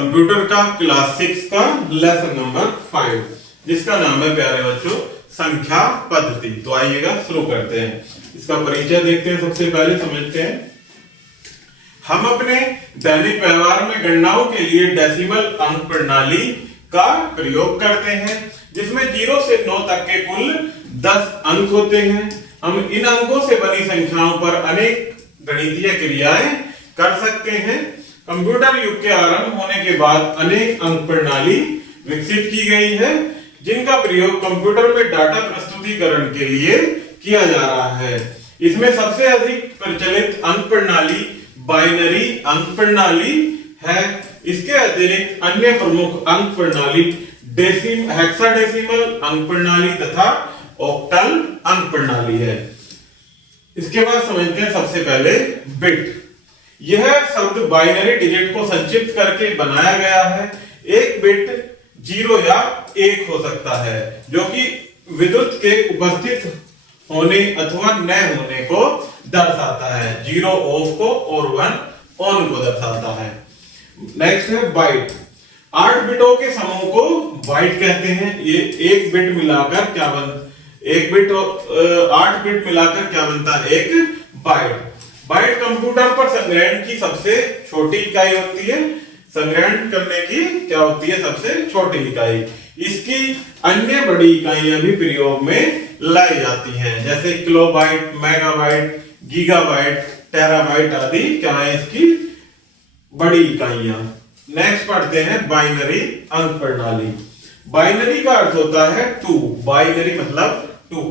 Computer का class 6 का lesson number 5, जिसका नाम है प्यारे बच्चों संख्या पद्धति। तो आइएगा शुरू करते हैं। इसका परिचय देखते हैं। सबसे पहले समझते हैं, हम अपने दैनिक व्यवहार में गणनाओं के लिए डेसिमल अंक प्रणाली का प्रयोग करते हैं, जिसमें 0 से 9 तक के कुल 10 अंक होते हैं। हम इन अंकों से बनी संख्याओं पर अनेक गणितीय क्रियाएं कर सकते हैं। कंप्यूटर युग के आरंभ होने के बाद अनेक अंक प्रणाली विकसित की गई है, जिनका प्रयोग कंप्यूटर में डाटा प्रस्तुतीकरण के लिए किया जा रहा है। इसमें सबसे अधिक प्रचलित अंक प्रणाली बाइनरी अंक प्रणाली है। इसके अतिरिक्त अन्य प्रमुख अंक प्रणाली हेक्साडेसिमल अंक प्रणाली तथा ऑक्टल अंक प्रणाली है। इसके बाद समझते हैं सबसे पहले बिट। यह शब्द बाइनरी डिजिट को संक्षिप्त करके बनाया गया है। एक बिट 0 या 1 हो सकता है, जो कि विद्युत के उपस्थित होने अथवा न होने को दर्शाता है। 0 ऑफ को और 1 ऑन को दर्शाता है। नेक्स्ट है बाइट। 8 बिटों के समूह को बाइट कहते हैं। ये एक बिट मिलाकर क्या बनता, एक बिट 8 बिट मिलाकर क्या बनता है, एक बाइट। बाइट कंप्यूटर पर संग्रहण की सबसे छोटी इकाई होती है। संग्रहण करने की क्या होती है, सबसे छोटी इकाई। इसकी अन्य बड़ी इकाइयां भी प्रयोग में लाई जाती हैं, जैसे किलोबाइट, मेगाबाइट, गीगाबाइट, टेराबाइट आदि क्या है इसकी बड़ी इकाइयां। नेक्स्ट पढ़ते हैं बाइनरी अंक प्रणाली। बाइनरी का अर्थ होता है 2। बाइनरी मतलब 2।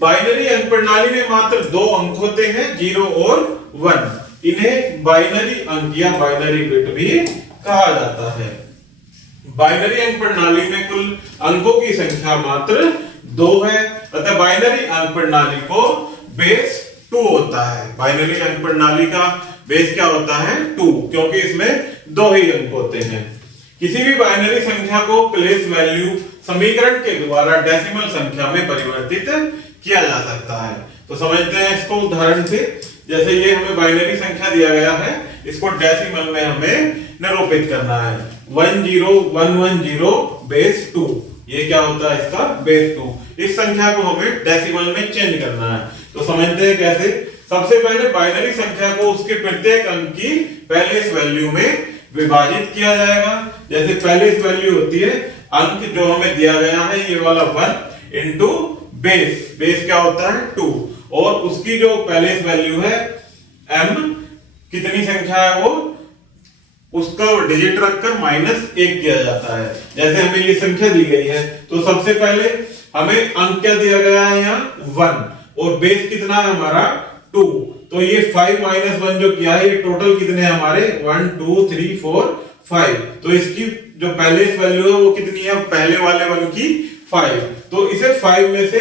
बाइनरी अंक प्रणाली में मात्र 2 अंक होते हैं, 0 और 1। इन्हें बाइनरी अंक या बाइनरी बिट भी कहा जाता है। बाइनरी अंक प्रणाली में कुल अंकों की संख्या मात्र 2 है, अतः बाइनरी अंक प्रणाली को बेस 2 होता है। बाइनरी अंक प्रणाली का बेस क्या होता है, 2, क्योंकि इसमें 2 ही अंक होते हैं। किसी भी बाइनरी संख्या को प्लेस वैल्यू समीकरण के द्वारा डेसिमल संख्या में परिवर्तित किया जा सकता है। तो समझते हैं इसको उदाहरण से। जैसे ये हमें बाइनरी संख्या दिया गया है, इसको डेसिमल में हमें निरूपित करना है। 10110 बेस 2, ये क्या होता है इसका बेस 2। इस संख्या को हमें डेसिमल में चेंज करना है। तो समझते हैं कैसे। सबसे पहले बाइनरी संख्या को उसके प्रत्येक अंक की पहलेस वैल्यू में विभाजित किया जाएगा। जैसे पहलेस वैल्यू होती है अंक जो हमें दिया गया है, ये वाला 1 इंटू बेस। बेस क्या होता है 2, और उसकी जो पहलेस वैल्यू है m, कितनी संख्या है वो, उसका डिजिट रखकर -1 किया जाता है। जैसे हमें ये संख्या दी गई है, तो सबसे पहले हमें अंक क्या दिया गया है यहाँ 1, और बेस कितना है हमारा 2। तो ये 5 - 1 जो किया है, ये टोटल कितने हैं हमारे 1 2 3 4 5। तो इसकी जो पहले वैल्यू है वो कितनी है, पहले वाले 1 की 5। तो इसे 5 में से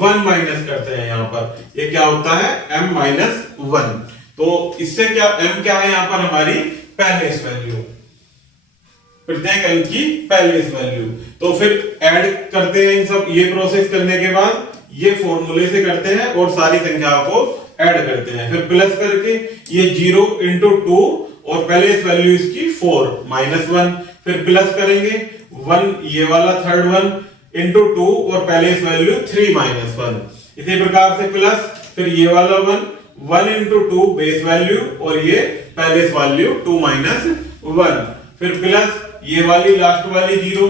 1 माइनस करते हैं यहाँ पर, ये क्या होता है m - 1। तो इससे क्या m क्या है यहाँ पर हमारी पहलेस वैल्यू, प्रत्येक अंक की पहलेस वैल्यू। तो फिर ऐड करते हैं इन सब। ये प्रोसेस करने के बाद ये फॉर्मूले से करते हैं और सारी संख्याओं को ऐड करते हैं। फिर प्लस करके ये 0 इंटू 2 और पहलेस वैल्यू इसकी 4 -1। फिर प्लस करेंगे 1, ये वाला थर्ड 1 इंटू 2 और पहलेस वैल्यू 3 -1। इसी प्रकार से प्लस फिर ये वाला 1 इंटू 2 बेस वैल्यू और ये पहलेस वैल्यू 2 -1। फिर प्लस ये वाली लास्ट वाली 0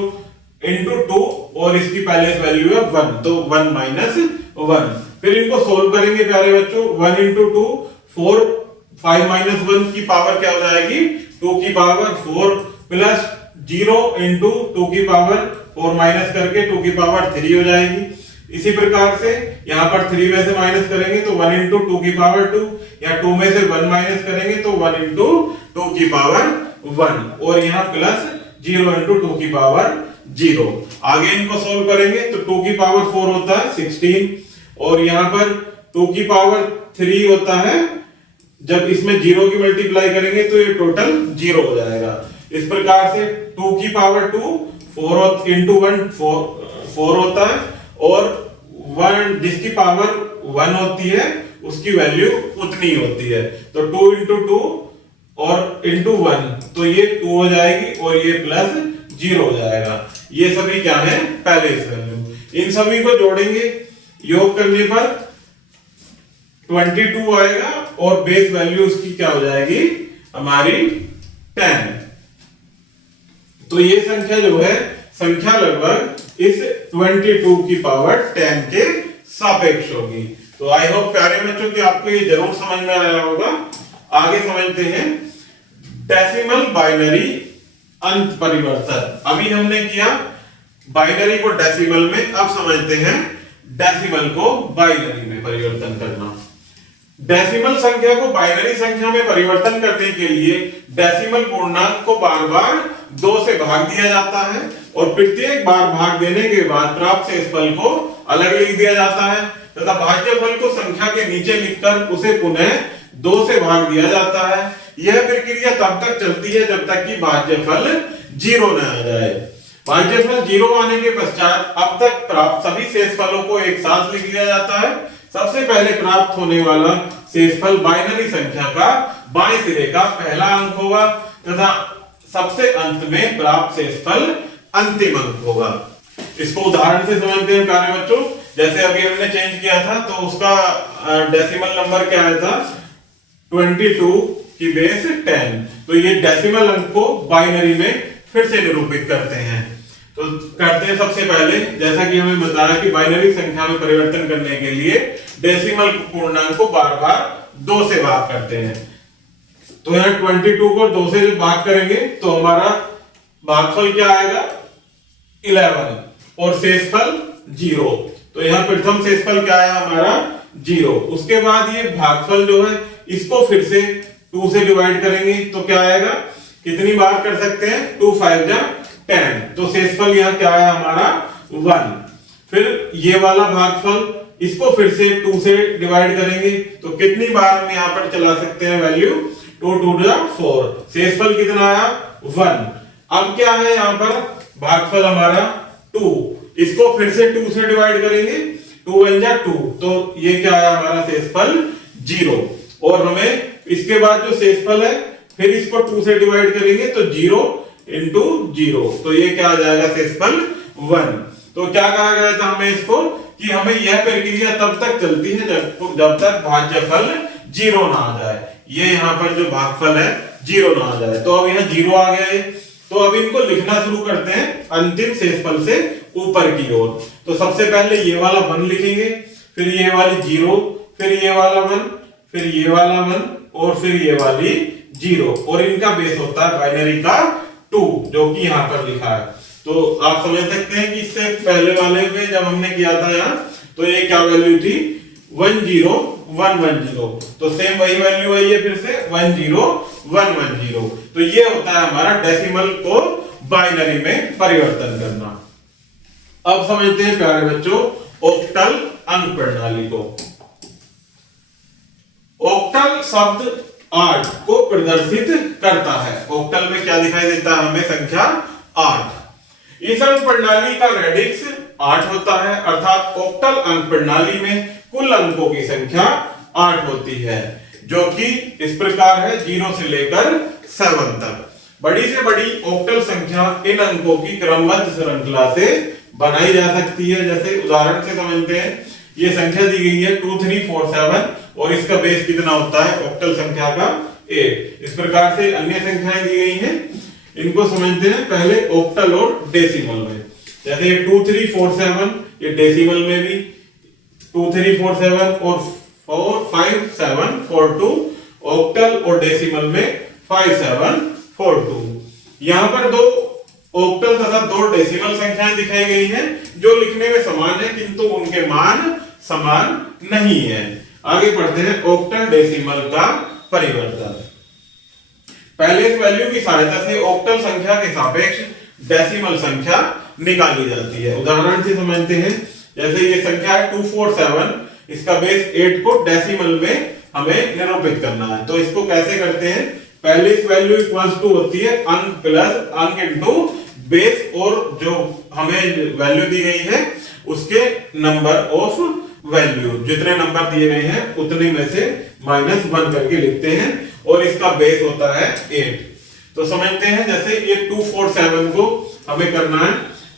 इंटू 2 और इसकी पहलेस वैल्यू है 1, तो 1 -1। फिर इनको सोल्व करेंगे प्यारे बच्चों। 1 इंटू 2 4, 5 -1 की पावर क्या हो जाएगी 2 की पावर 4, प्लस 0 इंटू 2 की पावर 4 माइनस करके 2 की पावर 3 हो जाएगी। इसी प्रकार से यहाँ पर 3 में से माइनस करेंगे तो 1 इंटू 2 की पावर 2, या 2 में से 1 माइनस करेंगे तो 1 इंटू 2 की पावर 1, और यहाँ प्लस 0 इंटू 2 की पावर 0। आगे इनको सोल्व करेंगे तो 2 की पावर 4 होता है 16, और यहाँ पर 2 की पावर 3 होता है। जब इसमें 0 की मल्टीप्लाई करेंगे तो ये टोटल 0 हो जाएगा। इस प्रकार से 2 की पावर 2 4 इंटू 1 4 होता है, और 1 जिसकी पावर 1 होती है उसकी वैल्यू उतनी होती है। तो 2 इंटू 2 और इंटू 1, तो ये 2 हो जाएगी और ये प्लस 0 हो जाएगा। ये सभी क्या है, पहले वैल्यू। इन सभी को जोड़ेंगे, योग करने पर 22 आएगा और बेस वैल्यू उसकी क्या हो जाएगी हमारी 10। तो ये संख्या जो है, संख्या लगभग इस 22 की पावर 10 के सापेक्ष होगी। तो आई होप प्यारे बच्चों कि आपको ये जरूर समझ में आया होगा। आगे समझते हैं डेसिमल बाइनरी अंत परिवर्तन। अभी हमने किया बाइनरी को डेसिमल में, अब समझते हैं डेसिमल को बाइनरी में परिवर्तन करना। डेसिमल संख्या को बाइनरी संख्या में परिवर्तन करने के लिए डेसिमल पूर्णांक को बार बार 2 से भाग दिया जाता है और प्रत्येक बार भाग देने के बाद प्राप्त शेषफल को अलग लिख दिया जाता है तथा भाज्यफल को संख्या के नीचे लिखकर उसे पुनः 2 से भाग दिया जाता है। यह प्रक्रिया तब तक चलती है जब तक कि भाज्यफल 0 न आ जाए। भाज्यफल 0 आने के पश्चात अब तक प्राप्त सभी शेषफलों को एक साथ लिख लिया जाता है। सबसे पहले प्राप्त होने वाला शेषफल बाइनरी संख्या का बाएं सिरे का पहला अंक होगा तथा सबसे अंत में प्राप्त शेषफल अंतिम अंक होगा। इसको उदाहरण से समझते हैं प्यारे बच्चों। जैसे अभी हमने चेंज किया था तो उसका डेसिमल नंबर क्या आया था, 22 की बेस 10। तो ये डेसिमल अंक को बाइनरी में फिर से निरूपित करते हैं। तो करते हैं सबसे पहले, जैसा कि हमें बताया कि बाइनरी संख्या में परिवर्तन करने के लिए डेसिमल पूर्णांक को बार बार 2 से भाग करते हैं। तो यहाँ 22 को 2 से भाग करेंगे तो हमारा भागफल क्या आएगा 11 और शेषफल 0। तो यहाँ प्रथम शेषफल क्या आया हमारा 0। उसके बाद ये भागफल जो है इसको फिर से 2 से डिवाइड करेंगे तो क्या आएगा, कितनी बार कर सकते हैं, 2 5 जा 10। तो शेषफल यहाँ क्या आया हमारा 1। फिर ये वाला भागफल इसको फिर से 2 से डिवाइड करेंगे तो कितनी बार हम यहाँ पर चला सकते हैं वैल्यू, 2 2 जा 4। शेषफल कितना आया 1। अब क्या है यहाँ पर भागफल हमारा 2, इसको फिर से 2 से डिवाइड करेंगे, 2 1 जा 2। तो ये क्या आया हमारा शेषफल 0। और हमें इसके बाद जो शेषफल है फिर इसको 2 से डिवाइड करेंगे तो 0 इंटू 0। तो ये क्या आ जाएगा शेषफल 1। तो क्या कहा गया था हमें इसको कि हमें यह प्रक्रिया तब तक चलती है जब तक भाज्यफल 0 ना आ जाए। ये यहाँ पर जो भागफल है 0 ना आ जाए। तो अब यहाँ 0 आ गया है। तो अब इनको लिखना शुरू करते हैं अंतिम शेषफल से ऊपर की ओर। तो सबसे पहले ये वाला 1 लिखेंगे, फिर ये वाली 0, फिर ये वाला 1, फिर ये वाला 1 और फिर ये वाली 0। और इनका बेस होता है बाइनरी का 2 जो कि यहाँ पर लिखा है। तो आप समझ सकते हैं कि इससे पहले वाले में जब हमने किया था यहाँ तो ये क्या वैल्यू थी 1 0 1 1 0। तो सेम वही वैल्यू है ये फिर से 1 0 1 1 0। तो ये होता है हमारा डेसिमल को बाइनरी में परिवर्तन करना। अब समझते हैं प्यारे बच्चों ऑक्टल अंक प्रणाली को। ऑक्टल शब्द 8 को प्रदर्शित करता है। ऑक्टल में क्या दिखाई देता है हमें, संख्या 8। इस अंक प्रणाली का रेडिक्स 8 होता है, अर्थात ऑक्टल अंक प्रणाली में कुल अंकों की संख्या 8 होती है, जो कि इस प्रकार है 0 से लेकर 7 तक। बड़ी से बड़ी ऑक्टल संख्या इन अंकों की क्रमबद्ध श्रृंखला से बनाई जा सकती है। जैसे उदाहरण से समझते हैं, ये संख्या दी गई है 2 3 4 7 और इसका बेस कितना होता है ऑक्टल संख्या का 8। इस प्रकार से अन्य संख्याएं दी गई हैं, इनको समझते हैं पहले ऑक्टल और डेसिमल में। जैसे 2 3 4 7 ये डेसिमल में भी 2 3 4 7 और 4 5 7 4 2, ऑक्टल और डेसिमल में 5 7 4 2। यहाँ पर 2 ऑक्टल तथा 2 डेसिमल संख्याएं दिखाई गई हैं जो लिखने में समान है किंतु उनके मान समान नहीं है। आगे बढ़ते हैं ऑक्टल डेसिमल का परिवर्तन। पहले इस वैल्यू की सहायता से ऑक्टल संख्या के सापेक्ष डेसिमल संख्या निकाली जाती है। उदाहरण से समझते हैं, जैसे ये संख्या है 247, इसका बेस 8 को डेसिमल में हमें निरूपित करना है। तो इसको कैसे करते हैं, पहले इस वैल्यू इक्वल्स टू होती है अंक प्लस अंक इनटू बेस और जो हमें वैल्यू दी गई है उसके नंबर ऑफ वैल्यू, जितने नंबर दिए गए हैं उतने में से -1 करके लिखते हैं और इसका बेस होता है 8। तो समझते हैं, जैसे ये 247 को हमें करना है,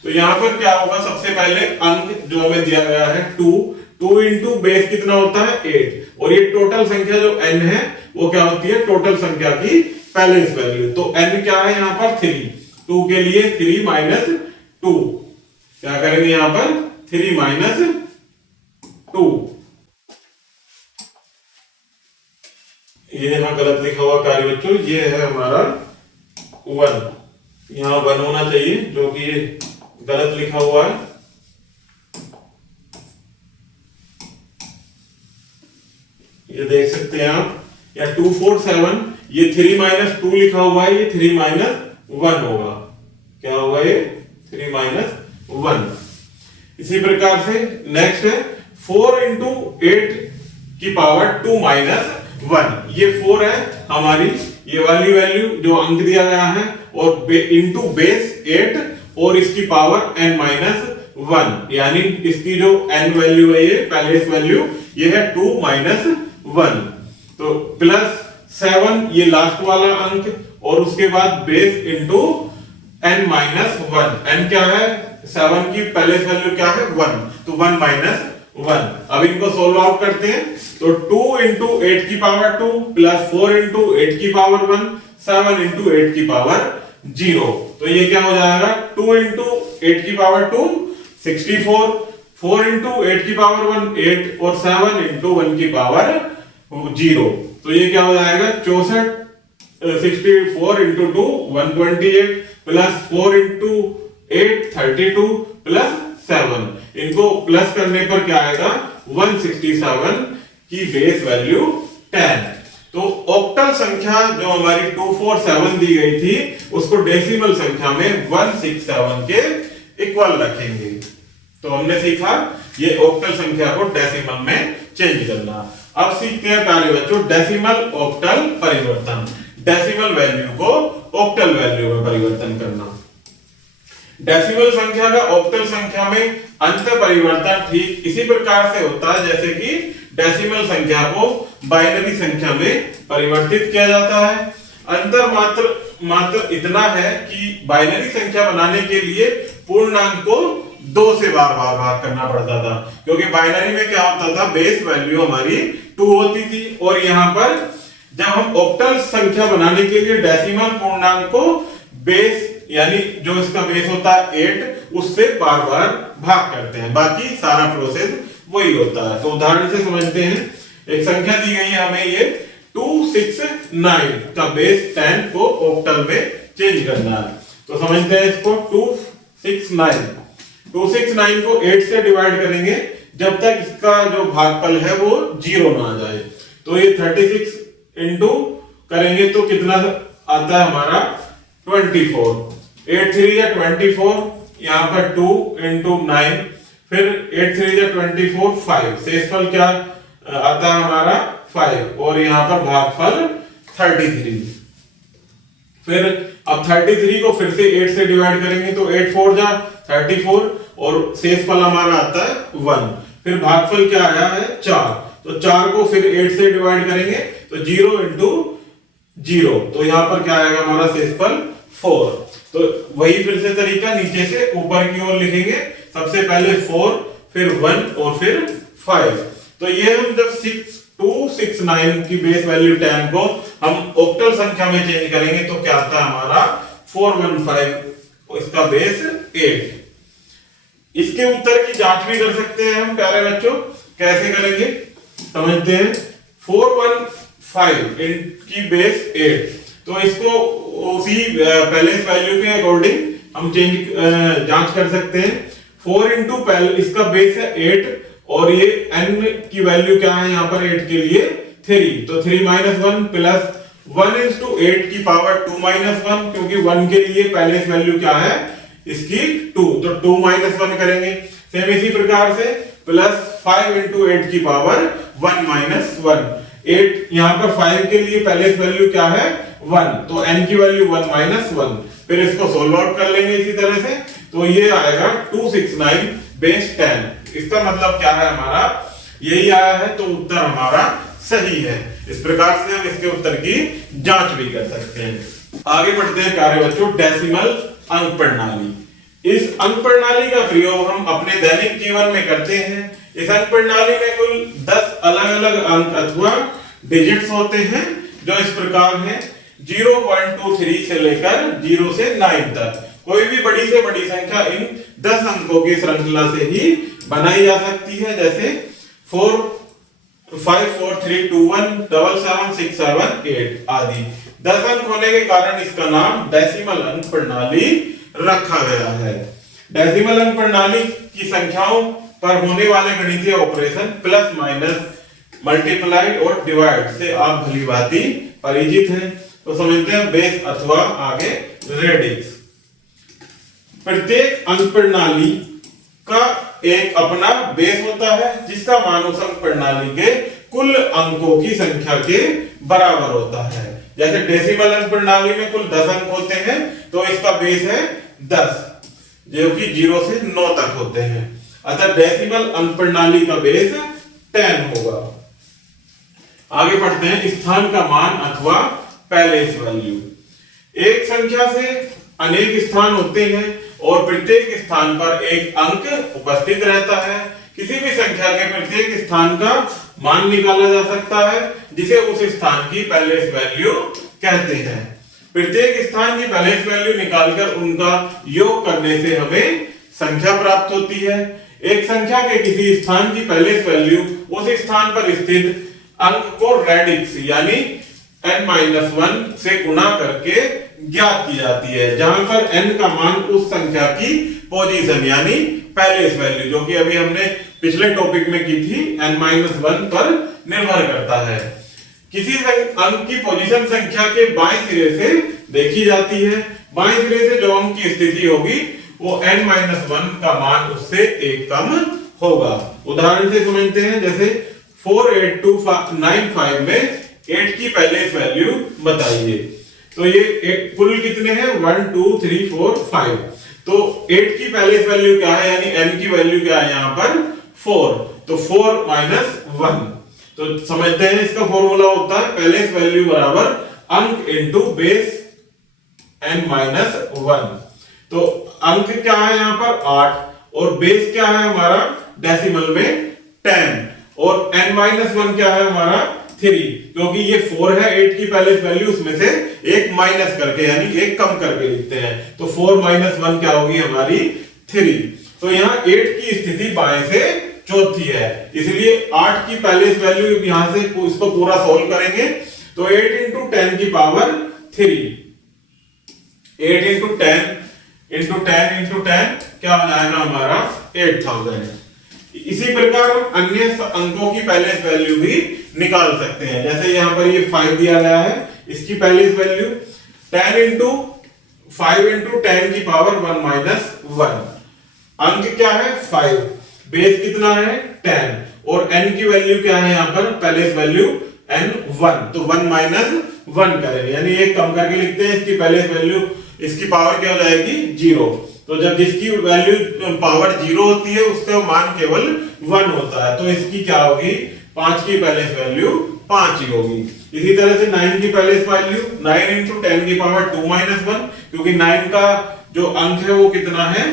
तो यहाँ पर क्या होगा, सबसे पहले अंक जो हमें दिया गया है 2 इंटू बेस कितना होता है 8, और ये टोटल संख्या जो n है वो क्या होती है टोटल संख्या की पैलेस वैल्यू। तो n क्या है यहाँ पर 3, 2 के लिए 3 माइनस 2, क्या करेंगे यहाँ पर 3 माइनस 2, ये यहाँ गलत लिखा हुआ कार्य बच्चों, ये है हमारा 1, यहाँ 1 होना चाहिए, जो कि ये गलत लिखा हुआ है। ये देख सकते हैं आप, या 247, ये 3 माइनस 2 लिखा हुआ है, ये 3 माइनस 1 होगा, क्या होगा ये 3 माइनस 1। इसी प्रकार से नेक्स्ट है 4 इंटू 8 की पावर 2 माइनस 1, ये 4 है हमारी ये वाली वैल्यू जो अंक दिया गया है, और इंटू बेस 8 और इसकी पावर n माइनस 1, यानी इसकी जो n वैल्यू है ये पैलेस वैल्यू ये है 2 माइनस 1, तो प्लस 7 ये लास्ट वाला अंक, और उसके बाद base into n minus 1, n क्या है 7 की पैलेस वैल्यू क्या है 1, तो 1 माइनस 1। अब इनको सोल्व आउट करते हैं, तो 2 इंटू 8 की पावर 2 प्लस 4 इंटू 8 की पावर 1, 7 इंटू 8 की पावर 0, तो ये क्या हो जाएगा 2 इंटू 8 की पावर 2 64, 4 इंटू 8 की पावर 1 8, और 7 इंटू 1 की पावर 0, तो ये क्या हो जाएगा 64, 64 इंटू 2 128, प्लस 4 इंटू 8 32, प्लस 7, इनको प्लस करने पर क्या आएगा 167 की बेस वैल्यू 10। तो ऑक्टल संख्या जो हमारी 247 दी गई थी उसको डेसिमल संख्या में 167 के इक्वल रखेंगे। तो हमने सीखा ये ऑक्टल संख्या को डेसिमल में चेंज करना। अब सीखते हैं प्यारे बच्चों डेसिमल ऑक्टल परिवर्तन, डेसिमल वैल्यू को ऑक्टल वैल्यू में परिवर्तन करना। डेसिमल संख्या का ऑक्टल संख्या में अंत परिवर्तन ठीक इसी प्रकार से होता है जैसे कि डेसिमल संख्या को बाइनरी संख्या में परिवर्तित किया जाता है। अंतर मात्र इतना है कि बाइनरी संख्या बनाने के लिए पूर्णांक को 2 से बार भाग करना पड़ता था, क्योंकि बाइनरी में क्या होता था बेस वैल्यू हमारी 2 होती थी, और यहाँ पर जब हम ऑक्टल संख्या बनाने के लिए डेसिमल पूर्णांक को बेस यानी जो इसका बेस होता है 8 उससे बार भाग करते हैं, बाकी सारा प्रोसेस वही होता है। तो उदाहरण से समझते हैं, एक संख्या दी गई है हमें ये 269 का बेस 10 को ऑक्टल में चेंज करना है। तो समझते हैं इसको 269 को 8 से डिवाइड करेंगे जब तक इसका जो भागफल है वो 0 ना आ जाए। तो ये 36 इंटू करेंगे तो कितना आता है हमारा 24, 8 3 या 24, यहाँ पर 2 इंटू 9, फिर 8 3 या 24 5, शेषफल क्या आता है हमारा 5, और यहाँ पर भागफल 33। फिर अब 33 को फिर से 8 से डिवाइड करेंगे तो 8 4 जा 34, और शेषफल हमारा आता है 1। फिर भागफल क्या आया है 4, तो 4 को फिर 8 से डिवाइड करेंगे तो 0 इंटू 0, तो यहाँ पर क्या आएगा हमारा शेषफल 4। तो वही फिर से तरीका नीचे से ऊपर की ओर लिखेंगे, सबसे पहले 4, फिर 1 और फिर 5। तो ये हम जब 269 की बेस वैल्यू 10 को हम ऑक्टल संख्या में चेंज करेंगे तो क्या आता है हमारा 415, इसका बेस 8। इसके उत्तर की जांच भी कर सकते हैं हम प्यारे बच्चों, कैसे करेंगे समझते हैं। 415 की बेस 8, तो इसको उसी पैलेस वैल्यू के अकॉर्डिंग हम जांच कर सकते हैं। 4 इंटू इसका बेस है 8, और ये n की वैल्यू क्या है यहाँ पर 8 के लिए 3, तो 3 माइनस 1 प्लस 1 इंटू 8 की पावर 2 माइनस 1, क्योंकि 1 के लिए पैलेस वैल्यू क्या है इसकी 2, तो 2 माइनस 1 करेंगे। सेम इसी प्रकार से प्लस 5 इंटू 8 की पावर 1 माइनस 1, 8 यहाँ पर 5 के लिए पैलेस वैल्यू क्या है 1, तो n की वैल्यू 1 माइनस 1। फिर इसको सोल्व आउट कर लेंगे इसी तरह से, तो ये आएगा 269 बेस 10। इसका मतलब क्या है हमारा यही आया है, तो उत्तर हमारा सही है। इस प्रकार से हम इसके उत्तर की जांच भी कर सकते हैं। आगे बढ़ते हैं प्यारे बच्चों, डेसिमल अंक प्रणाली। इस अंक प्रणाली का प्रयोग हम अपने दैनिक जीवन में करते हैं। इस अंक प्रणाली में कुल 10 अलग-अलग अंक अथवा डिजिट्स होते हैं जो इस प्रकार हैं 0.23 से लेकर 0 से 9 तक। कोई भी बड़ी से बड़ी संख्या इन 10 अंकों की श्रृंखला से ही बनाई जा सकती है, जैसे 4 5 4 3 2 1 7 7 6 7 8 आदि। 10 अंक होने के कारण इसका नाम डेसिमल अंक प्रणाली रखा गया है। डेसिमल अंक प्रणाली की संख्याओं पर होने वाले गणितीय ऑपरेशन प्लस माइनस मल्टीप्लाई और डिवाइड से आप भली भांति परिचित हैं। तो समझते हैं बेस अथवा आगे रेडिक्स। प्रत्येक अंक प्रणाली का एक अपना बेस होता है जिसका मान उस अंक प्रणाली के कुल अंकों की संख्या के बराबर होता है। जैसे डेसिमल अंक प्रणाली में कुल 10 अंक होते हैं तो इसका बेस है 10, जो कि 0 से 9 तक होते हैं। अतः डेसिमल अंक प्रणाली का बेस 10 होगा। आगे बढ़ते हैं, स्थान का मान अथवा पैलेस वैल्यू। एक संख्या से अनेक स्थान होते हैं और प्रत्येक स्थान पर एक अंक उपस्थित रहता है। किसी भी संख्या के प्रत्येक स्थान का मान निकाला जा सकता है जिसे उस स्थान की पैलेस वैल्यू कहते हैं। प्रत्येक स्थान की पैलेस वैल्यू निकालकर उनका योग करने से हमें संख्या प्राप्त होती है। एक संख्या के किसी स्थान की पैलेस वैल्यू उस स्थान पर स्थित अंक को रेडिक्स यानी n-1 से गुणा करके ज्ञात की जाती है, जहां पर n का मान उस संख्या की पोजीशन यानी पैलेस वैल्यू, जो कि अभी हमने पिछले टॉपिक में की थी, n-1 पर निर्भर करता है। किसी अंक की पोजीशन संख्या के बाएं सिरे से देखी जाती है। बाएं सिरे से जो अंक की स्थिति होगी वो n-1 का मान उससे एक कम होगा। उदाहरण से समझते हैं, जैसे 48295 में 8 की पैलेस वैल्यू बताइए। तो ये कुल कितने हैं 1 2 3 4 5। तो 8 की पैलेस वैल्यू क्या है यानी n की वैल्यू क्या है यहाँ पर 4। तो 4 - 1। तो समझते हैं इसका फॉर्मूला होता है पैलेस वैल्यू बराबर अंक इनटू बेस n-1। तो अंक क्या है यहाँ पर 8 और बेस क्या है हमारा डेसिमल में 10 और n-1 क्या है हमारा 3, क्योंकि ये 4 है 8 की पैलेस वैल्यू, उसमें से एक माइनस करके यानी एक कम करके लिखते हैं। तो 4 - 1 क्या होगी हमारी 3। तो यहाँ 8 की स्थिति बाएं से चौथी है, इसलिए 8 की पैलेस वैल्यू यहां से इसको पूरा सोल्व करेंगे तो 8 × 10 की पावर 3, 8 × 10 × 10 × 10 क्या हो जाएगा हमारा 8000। इसी प्रकार हम अन्य अंकों की पैलेस वैल्यू भी निकाल सकते हैं। जैसे यहाँ पर ये 5 दिया गया है, इसकी पैलेस वैल्यू 10 × 5 × 10 की पावर 1 - 1। अंक क्या है 5, बेस कितना है 10 और n की वैल्यू क्या है यहाँ पर पैलेस वैल्यू n1। तो 1 - 1 करेंगे यानी एक कम करके लिखते हैं। इसकी पैलेस वैल्यू इसकी पावर क्या हो जाएगी 0। तो जब जिसकी वैल्यू पावर 0 होती है उसका मान केवल 1 होता है, तो इसकी क्या होगी 5 की पैलेस वैल्यू 5 ही होगी। इसी तरह से 9 की पैलेस वैल्यू 9 × 10 की पावर 2 - 1, क्योंकि 9 का जो अंक है वो कितना है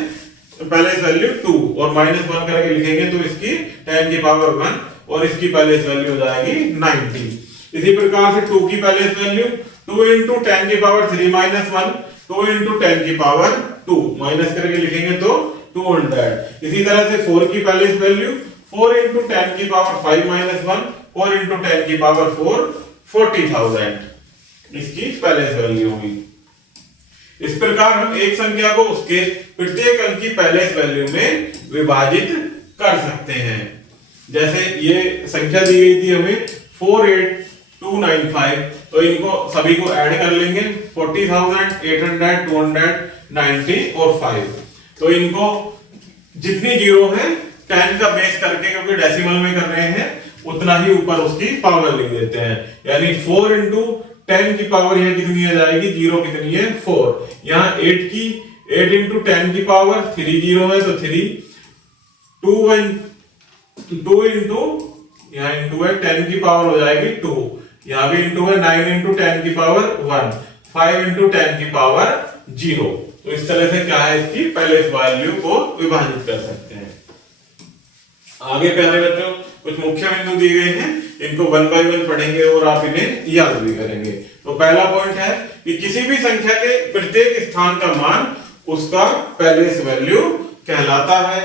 पैलेस वैल्यू 2 और -1 करके लिखेंगे तो इसकी 10 की पावर 1 और इसकी पैलेस वैल्यू हो जाएगी 90। इसी प्रकार से 2 की पैलेस वैल्यू 2 × 10 की पावर 3 - 1, 2 × 10 की पावर 2 माइनस करके लिखेंगे तो 200। इसी तरह से 4 की पैलेस वैल्यू 4 × 10 की पावर 5 - 1, 4 × 10 की पावर 4, 40,000 इसकी पैलेस वैल्यू होगी। इस प्रकार हम एक संख्या को उसके प्रत्येक अंक की पैलेस वैल्यू में विभाजित कर सकते हैं। जैसे ये संख्या दी गई थी हमें 48295, तो इनको सभी को ऐड कर लेंगे 40,000, 800, 290 और 5। तो इनको जितनी जीरो है 10 का बेस करके, क्योंकि डेसिमल में कर रहे हैं, उतना ही ऊपर उसकी पावर लिख देते हैं। यानी 4 × 10 की पावर यहां कितनी आ जाएगी, जीरो कितनी है 4। यहाँ 8 × 10 की पावर 3 जीरो है तो 3, 2 यहाँ इंटू है 10 की पावर हो जाएगी 2, यहाँ भी इंटू है 9 × 10 की पावर 1, 5 इंटू 10 की पावर 0। तो इस तरह से क्या है, इसकी पहले इस वैल्यू को विभाजित कर सकते हैं। आगे प्यारे बच्चों कुछ मुख्य बिंदु दिए गए हैं, इनको 1 बाय 1 पढ़ेंगे और आप इन्हें याद भी करेंगे। तो पहला पॉइंट है कि किसी भी संख्या के प्रत्येक स्थान का मान उसका पहले वैल्यू कहलाता है।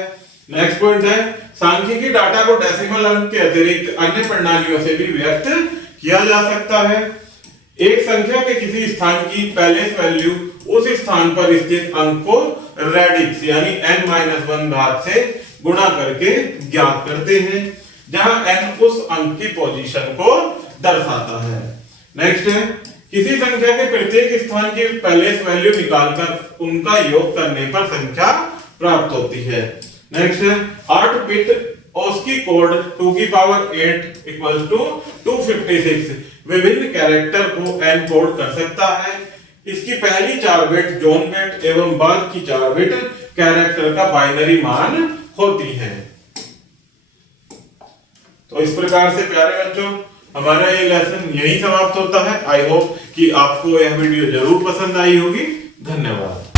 नेक्स्ट पॉइंट है सांख्यिकी डाटा को डेसिमल अंक के अतिरिक्त अन्य प्रणालियों से भी व्यक्त किया जा सकता है। एक संख्या के किसी स्थान की पहले वैल्यू उस स्थान पर स्थित अंक को रेडिक्स यानी n-1 घात से गुणा करके ज्ञात करते हैं, जहां n उस अंक की पोजीशन को दर्शाता है। नेक्स्ट है किसी संख्या के प्रत्येक स्थान की पहले वैल्यू निकालकर उनका योग करने पर संख्या प्राप्त होती है। नेक्स्ट है 8 बिट ऑस्की कोड 2 की पावर 8 इक्वल्स टू 256 विभिन्न कैरेक्टर को एनकोड कर सकता है। इसकी पहली 4 बिट जोन बिट एवं बाद की 4 बिट कैरेक्टर का बाइनरी मान होती है। तो इस प्रकार से प्यारे बच्चों हमारा ये लेसन यही समाप्त होता है। आई होप कि आपको यह वीडियो जरूर पसंद आई होगी। धन्यवाद।